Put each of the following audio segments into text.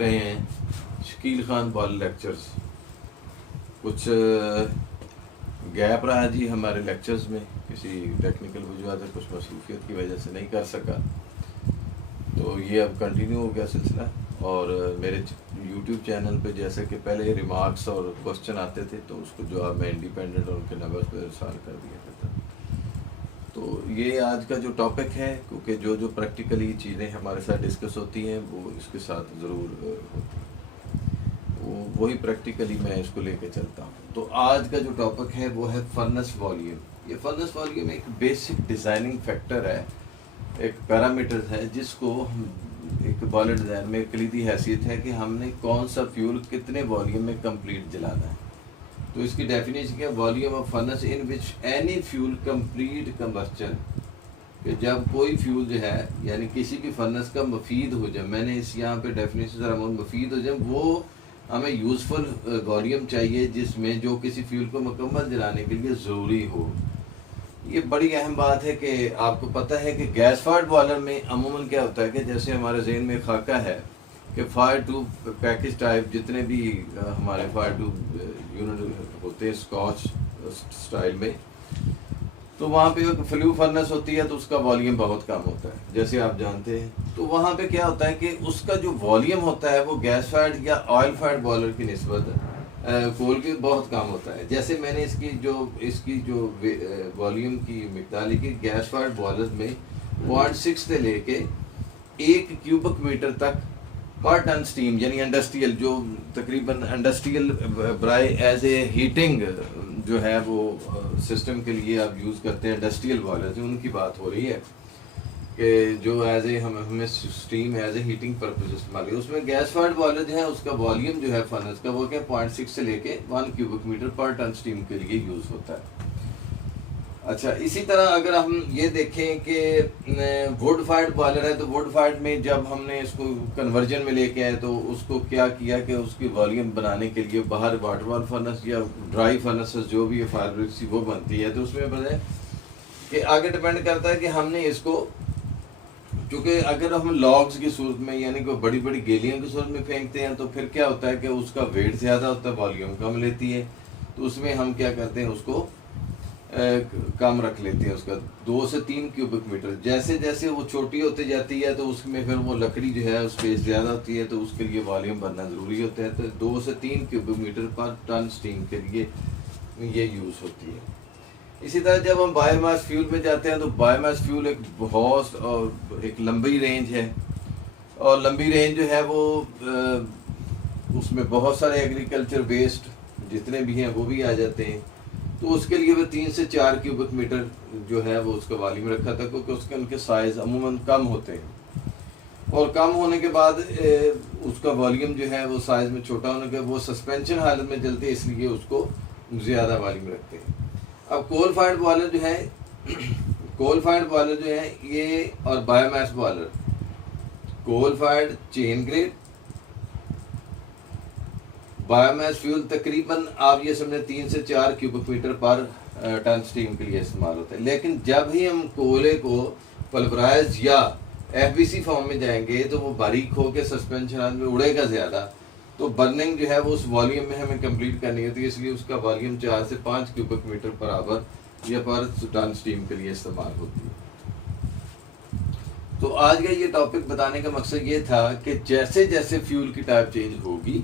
रहे हैं Shakeel Khan ball lectures. कुछ गैप रहा जी हमारे लेक्चर्स में, किसी टेक्निकल वजूहत कुछ मसरूफियत की वजह से नहीं कर सका, तो ये अब कंटिन्यू हो गया सिलसिला। और मेरे यूट्यूब चैनल पे जैसे कि पहले रिमार्क्स और क्वेश्चन आते थे तो उसको जवाब मैं इंडिपेंडेंट और उनके नंबर्स पे इरसाल कर दिया करता। तो ये आज का जो टॉपिक है, क्योंकि जो प्रैक्टिकली चीज़ें हमारे साथ डिस्कस होती हैं वो इसके साथ ज़रूर होती हैं, वही प्रैक्टिकली मैं इसको लेके चलता हूँ। तो आज का जो टॉपिक है वो है फर्नेस वॉल्यूम। ये फर्नेस वॉल्यूम एक बेसिक डिज़ाइनिंग फैक्टर है, एक पैरामीटर है जिसको एक बॉयलर डिज़ाइन में कलीदी हैसियत है कि हमने कौन सा फ्यूल कितने वॉल्यूम में कंप्लीट जलाना है। तो इसकी डेफिनेशन क्या है? Volume of furnace in which any fuel complete combustion, कि जब कोई फ्यूल जो है यानी किसी भी फर्नेस का मफीद हो जाए, मैंने इस यहाँ पे डेफिनेशन ज़रा मफीद हो जाए, वो हमें यूज़फुल वॉल्यूम चाहिए जिसमें जो किसी फ्यूल को मुकम्मल जलाने के लिए ज़रूरी हो। ये बड़ी अहम बात है कि आपको पता है कि गैस फायर्ड बॉयलर में अमूमन क्या होता है कि जैसे हमारे जहन में खाका है कि फायर ट्यूब पैकेज टाइप जितने भी हमारे फायर ट्यूब यूनिट होते हैं स्कॉच स्टाइल में, तो वहाँ पे एक फ्लू फर्नेस होती है तो उसका वॉल्यूम बहुत कम होता है, जैसे आप जानते हैं। तो वहाँ पे क्या होता है कि उसका जो वॉल्यूम होता है वो गैस फायर्ड या ऑयल फायर्ड बॉयलर की निस्बत कोल के बहुत कम होता है। जैसे मैंने इसकी जो वॉल्यूम की मिकदार लिखी, गैस फायर्ड बॉयलर में 0.6 से लेके 1 क्यूबिक मीटर तक पर टन स्टीम, यानी इंडस्ट्रियल जो तकरीबन इंडस्ट्रियल ब्राई एज ए हीटिंग जो है वो सिस्टम के लिए आप यूज़ करते हैं इंडस्ट्रियल बॉयलर, उनकी बात हो रही है कि जो एज ए हमें steam as a heating purpose इस्तेमाल है। उसमें गैस फायर्ड बॉयलर जो है उसका वॉल्यूम जो है फर्नेस का वो क्या 0.6 से लेके 1 cubic metre per ton steam के लिए यूज़ होता है। अच्छा, इसी तरह अगर हम ये देखें कि वुड फायर्ड बॉयलर है तो वुड फायर्ड में जब हमने इसको कन्वर्जन में लेके आए तो उसको क्या किया कि उसकी वॉल्यूम बनाने के लिए बाहर वाटर वॉल फर्नेस या ड्राई फर्नेस जो भी फायर ब्रिक्स वो बनती है, तो उसमें बने कि आगे डिपेंड करता है कि हमने इसको, क्योंकि अगर हम लॉग्स की सूरत में यानी कोई बड़ी बड़ी गेलियों की सूरत में फेंकते हैं तो फिर क्या होता है कि उसका वेट ज़्यादा होता है, वॉल्यूम कम लेती है, तो उसमें हम क्या करते हैं उसको कम रख लेते हैं, उसका 2 से 3 क्यूबिक मीटर। जैसे जैसे वो छोटी होती जाती है तो उसमें फिर वो लकड़ी जो है स्पेस ज़्यादा होती है तो उसके लिए वॉल्यूम बनना ज़रूरी होता है, तो 2 से 3 cubic metre per ton steam के लिए ये यूज़ होती है। इसी तरह जब हम बायोमास फ्यूल में जाते हैं तो बायोमास फ्यूल एक बहुत और एक लंबी रेंज है, और लंबी रेंज जो है वो उसमें बहुत सारे एग्रीकल्चर वेस्ट जितने भी हैं वो भी आ जाते हैं, तो उसके लिए वो 3 से 4 क्यूबिक मीटर जो है वो उसका वॉल्यूम रखा था, क्योंकि उसके उनके साइज़ अमूमन कम होते हैं, और कम होने के बाद उसका वॉल्यूम जो है वो साइज़ में छोटा होने के वो सस्पेंशन हालत में चलते हैं, इसलिए उसको ज़्यादा वॉल्यूम रखते हैं। अब कोल फायर्ड बॉयलर जो है कोल फायर्ड बॉयलर जो है ये और biomass boiler, coal fired chain grate, biomass fuel तकरीबन आप ये समझे 3 से 4 cubic metre per ton steam के लिए इस्तेमाल होता है। लेकिन जब ही हम कोयले को पल्वराइज या एफबीसी फॉर्म में जाएंगे तो वो बारीक होकर सस्पेंशन में उड़ेगा ज़्यादा, तो बर्निंग जो है वो उस वॉल्यूम में हमें कंप्लीट करनी होती है, इसलिए उसका वॉल्यूम 4 से 5 क्यूबिक मीटर पर आवर या पर टन स्टीम के लिए इस्तेमाल होती है। तो आज का ये टॉपिक बताने का मकसद ये था कि जैसे जैसे फ्यूल की टाइप चेंज होगी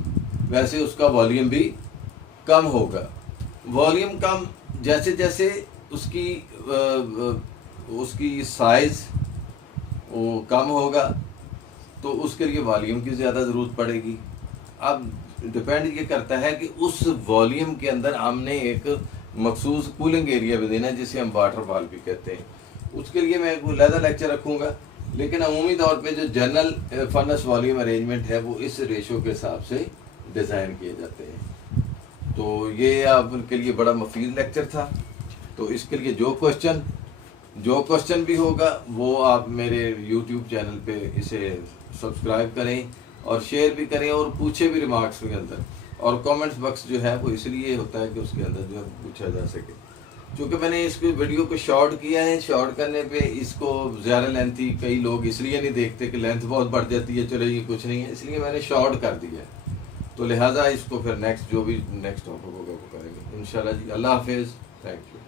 वैसे उसका वॉल्यूम भी कम होगा। वॉल्यूम कम जैसे जैसे उसकी साइज़ वो कम होगा तो उसके लिए वॉल्यूम की ज़्यादा ज़रूरत पड़ेगी। अब डिपेंड ये करता है कि उस वॉल्यूम के अंदर हमने एक मखसूस कूलिंग एरिया भी देना है जिसे हम वाटर वॉल भी कहते हैं। उसके लिए मैं एक अलग लेक्चर रखूँगा, लेकिन अमूमी तौर पे जो जनरल फर्नेस वॉल्यूम अरेंजमेंट है वो इस रेशो के हिसाब से डिज़ाइन किए जाते हैं। तो ये आपके लिए बड़ा मुफीद लेक्चर था। तो इसके लिए जो क्वेश्चन भी होगा वो आप मेरे YouTube चैनल पे इसे सब्सक्राइब करें और शेयर भी करें और पूछे भी रिमार्क्स के अंदर, और कमेंट्स बॉक्स जो है वो इसलिए होता है कि उसके अंदर जो है पूछा जा सके। क्योंकि मैंने इसको वीडियो को शॉर्ट किया है, शॉर्ट करने पे इसको ज़्यादा लेंथी कई लोग इसलिए नहीं देखते कि लेंथ बहुत बढ़ जाती है, चलो ये कुछ नहीं है, इसलिए मैंने शॉर्ट कर दिया है। तो लिहाजा इसको फिर नेक्स्ट जो भी नेक्स्ट टॉपिक होगा वो करेंगे इंशाल्लाह जी। अल्लाह हाफिज़, थैंक यू।